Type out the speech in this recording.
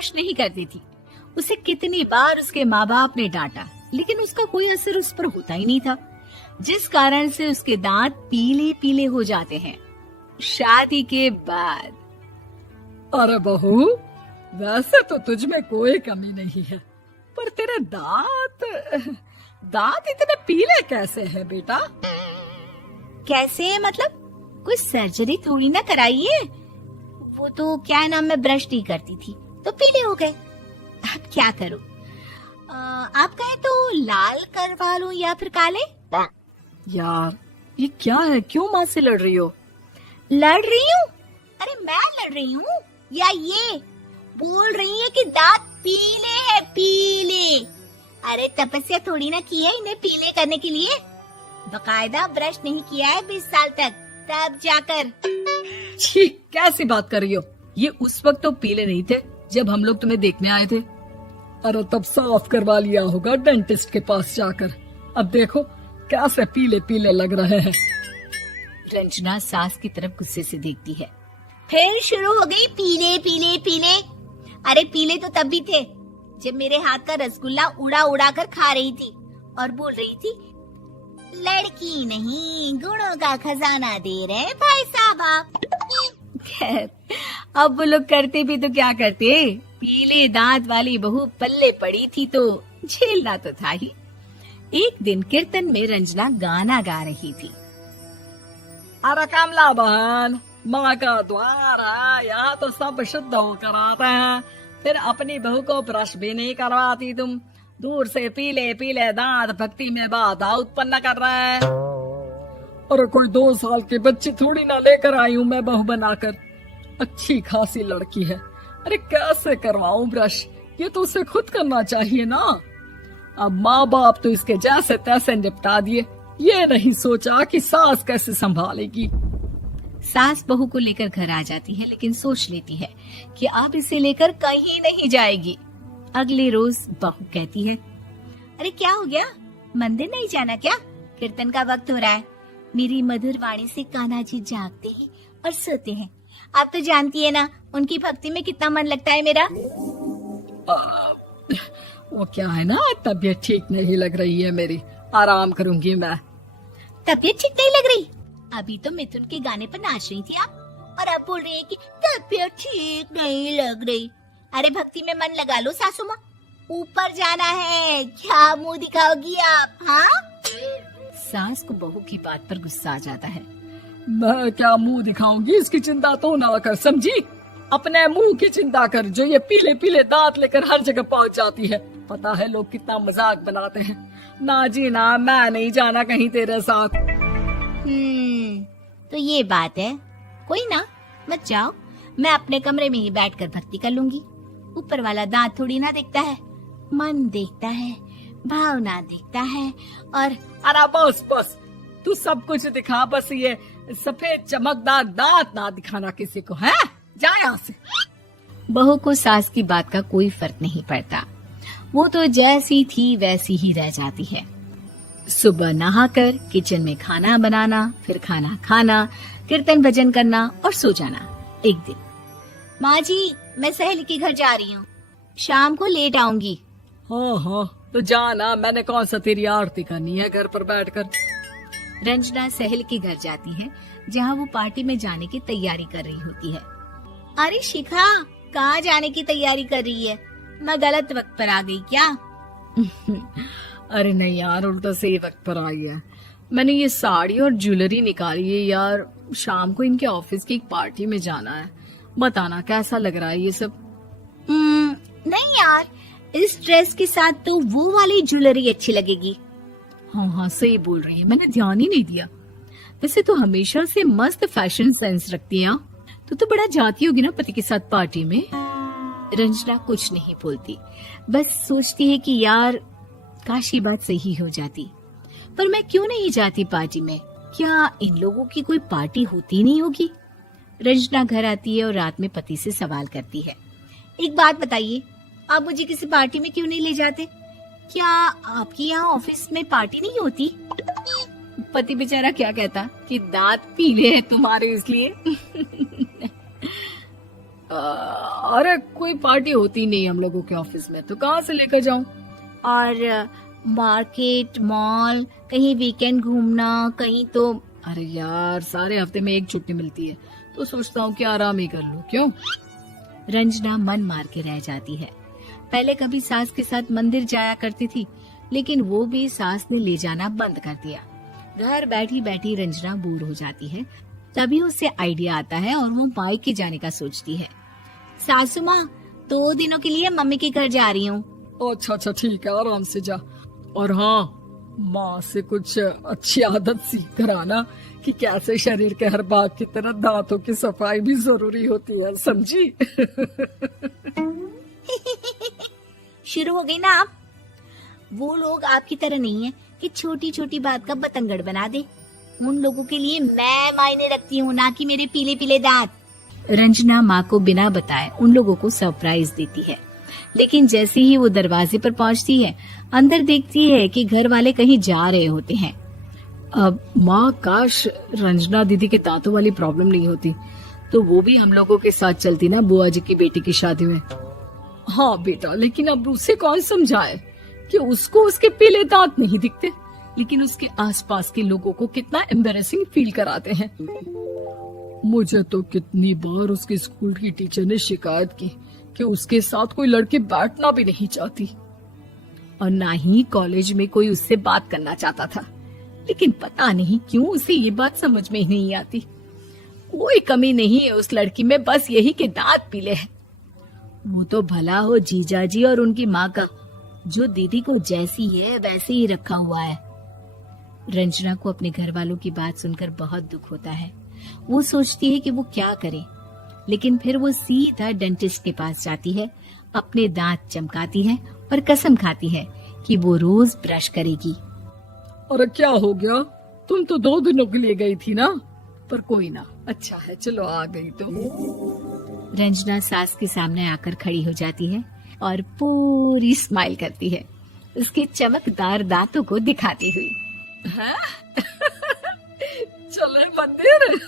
Brush नहीं करती थी। उसे कितनी बार उसके माँ बाप ने डांटा, लेकिन उसका कोई असर उस पर होता ही नहीं था, जिस कारण से उसके दांत पीले पीले हो जाते हैं। शादी के बाद अरे बहू, वैसे तो तुझ में कोई कमी नहीं है, पर तेरे दांत इतने पीले कैसे हैं बेटा? कैसे मतलब? कोई सर्जरी थोड़ी ना कराई है। वो तो क्या नाम, मैं ब्रश नहीं करती थी तो पीले हो गए। अब क्या करूं? आप कहें तो लाल करवा लूं या फिर काले? यार ये क्या है, क्यों माँ से लड़ रही हो? लड़ रही हूँ? अरे मैं लड़ रही हूँ या ये बोल रही है कि दांत पीले हैं, पीले। अरे तपस्या थोड़ी ना की है इन्हें पीले करने के लिए। बकायदा ब्रश नहीं किया है 20 साल तक, तब जाकर। छी, कैसी बात कर रही हो? ये उस वक्त तो पीले नहीं थे जब हम लोग तुम्हें देखने आए थे। अरे तब साफ करवा लिया होगा डेंटिस्ट के पास जाकर। अब देखो कैसे पीले पीले लग रहे हैं। रंजना सास की तरफ गुस्से से देखती है। फिर शुरू हो गई पीले पीले पीले। अरे पीले तो तब भी थे जब मेरे हाथ का रसगुल्ला उड़ा उड़ा कर खा रही थी और बोल रही थी, लड़की नहीं गुणों का खजाना दे रहे भाई साहब आप। खैर, अब वो लोग करते भी तो क्या करते, पीले दांत वाली बहू पल्ले पड़ी थी तो झेलना तो था ही। एक दिन कीर्तन में रंजना गाना गा रही थी। अरे कमला बहन, माँ का द्वार है, यहाँ तो सब शुद्ध होकर आते हैं, फिर अपनी बहू को ब्रश भी नहीं करवाती तुम। दूर से पीले पीले दांत भक्ति में बाधा उत्पन्न कर रहे हैं। अरे कोई 2 साल के बच्चे थोड़ी ना लेकर आई हूँ मैं बहू बनाकर। अच्छी खासी लड़की है, अरे कैसे करवाऊं ब्रश? ये तो उसे खुद करना चाहिए ना। अब माँ बाप तो इसके जैसे तैसे निपटा दिए, ये नहीं सोचा कि सास कैसे संभालेगी। सास बहू को लेकर घर आ जाती है, लेकिन सोच लेती है कि अब इसे लेकर कहीं नहीं जाएगी। अगले रोज बहू कहती है, अरे क्या हो गया, मंदिर नहीं जाना क्या? कीर्तन का वक्त हो रहा है। मेरी मधुर वाणी से कान्हा जी जागते हैं और सोते हैं। आप तो जानती है ना उनकी भक्ति में कितना मन लगता है मेरा। वो क्या है ना, तबीयत ठीक नहीं लग रही है मेरी, आराम करूंगी मैं। तबीयत ठीक नहीं लग रही? अभी तो मिथुन के गाने पर नाच रही थी आप, और अब बोल रही है कि तबीयत ठीक नहीं लग रही। अरे भक्ति में मन लगा लो सासू माँ, ऊपर जाना है, क्या मुंह दिखाओगी आप? हाँ? सास को बहू की बात पर गुस्सा आ जाता है। मैं क्या मुंह दिखाऊंगी, इसकी चिंता तो ना कर, समझी? अपने मुंह की चिंता कर, जो ये पीले पीले दांत लेकर हर जगह पहुंच जाती है। पता है लोग कितना मजाक बनाते हैं। ना जी ना, मैं नहीं जाना कहीं तेरे साथ। तो ये बात है, कोई ना, मत जाओ, मैं अपने कमरे में ही बैठकर भक्ति कर लूंगी। ऊपर वाला दांत थोड़ी ना देखता है, मन देखता है, भावना देखता है। और अरे बस बस, तू सब कुछ दिखा, बस ये सफेद चमकदार दांत ना दिखाना किसी को, है? जा यहाँ से। बहू को सास की बात का कोई फर्क नहीं पड़ता, वो तो जैसी थी वैसी ही रह जाती है। सुबह नहाकर किचन में खाना बनाना, फिर खाना खाना, कीर्तन भजन करना और सो जाना। एक दिन, माँ जी मैं सहेली के घर जा रही हूँ, शाम को लेट आऊंगी। हाँ हाँ तो जाना, मैंने कौन सा तेरी आरती करनी है घर पर बैठकर। रंजना सहेली के घर जाती है, जहाँ वो पार्टी में जाने की तैयारी कर रही होती है। अरे शिखा, कहाँ जाने की तैयारी कर रही है? मैं गलत वक्त पर आ गई क्या? अरे नहीं यार, उल्टा सही वक्त पर आ गया। मैंने ये साड़ी और ज्वेलरी निकाली है यार, शाम को इनके ऑफिस की एक पार्टी में जाना है। बताना कैसा लग रहा है ये सब? नहीं यार, इस ड्रेस के साथ तो वो वाली ज्वेलरी अच्छी लगेगी। हाँ हाँ सही बोल रही है, मैंने ध्यान ही नहीं दिया। वैसे तो हमेशा से मस्त फैशन सेंस रखती है। तो बड़ा जाती होगी ना पति के साथ पार्टी में। रंजना कुछ नहीं बोलती, बस सोचती है कि यार काश ये बात सही हो जाती, पर मैं क्यों नहीं जाती पार्टी में? क्या इन लोगों की कोई पार्टी होती नहीं होगी? रंजना घर आती है और रात में पति से सवाल करती है, एक बात बताइए, आप मुझे किसी पार्टी में क्यों नहीं ले जाते? क्या आपके यहाँ ऑफिस में पार्टी नहीं होती? पति बेचारा क्या कहता कि दांत पीले हैं तुम्हारे इसलिए। अरे कोई पार्टी होती नहीं हम लोगों के ऑफिस में, तो कहाँ से लेकर जाऊं? और मार्केट, मॉल, कहीं वीकेंड घूमना, कहीं तो। अरे यार, सारे हफ्ते में एक छुट्टी मिलती है, तो सोचता हूँ कि आराम ही कर लूं। क्यों? रंजना मन मार के रह जाती है। पहले कभी सास के साथ मंदिर जाया करती थी, लेकिन वो भी सास ने ले जाना बंद कर दिया। घर बैठी बैठी रंजना बोर हो जाती है। तभी उसे आइडिया आता है और वो मायके जाने का सोचती है। सासू माँ, 2 दिनों के लिए मम्मी के घर जा रही हूँ। अच्छा अच्छा, ठीक है, आराम से जा। और हाँ, माँ से कुछ अच्छी आदत सीख कर आना कि कैसे शरीर के हर भाग की तरह दांतों की सफाई भी जरूरी होती है, समझी? शुरू हो गई ना आप? वो लोग आपकी तरह नहीं है कि छोटी छोटी बात का बतंगड़ बना दे। उन लोगों के लिए मैं मायने रखती हूँ, ना कि मेरे पीले पीले दांत। रंजना माँ को बिना बताए उन लोगों को सरप्राइज देती है, लेकिन जैसे ही वो दरवाजे पर पहुंचती है, अंदर देखती है कि घर वाले कहीं जा रहे होते हैं। अब माँ, काश रंजना दीदी के दांतों वाली प्रॉब्लम नहीं होती, तो वो भी हम लोगों के साथ चलती ना बुआ जी की बेटी की शादी में। हाँ बेटा, लेकिन अब उसे कौन समझाए कि उसको उसके पीले दांत नहीं दिखते, लेकिन उसके आसपास के लोगों को कितना एम्बैरेसिंग फील कराते हैं। मुझे तो कितनी बार उसके स्कूल की टीचर ने शिकायत की कि उसके साथ कोई लड़की बैठना भी नहीं चाहती, और ना ही कॉलेज में कोई उससे बात करना चाहता था। लेकिन पता नहीं क्यों उसे ये बात समझ में ही नहीं आती। कोई कमी नहीं है उस लड़की में, बस यही कि दांत पीले हैं। वो तो भला हो जीजा जी और उनकी माँ का, जो दीदी को जैसी है वैसे ही रखा हुआ है। रंजना को अपने घर वालों की बात सुनकर बहुत दुख होता है। वो सोचती है कि वो क्या करे, लेकिन फिर वो सीधा डेंटिस्ट के पास जाती है, अपने दांत चमकाती है और कसम खाती है कि वो रोज ब्रश करेगी। अरे क्या हो गया? तुम तो 2 दिनों के लिए गई थी ना? पर कोई ना, अच्छा है, चलो आ गई तो। रंजना सास के सामने आकर खड़ी हो जाती है और पूरी स्माइल करती है, उसके चमकदार दांतों को दिखाती हुई। चले मंदिर।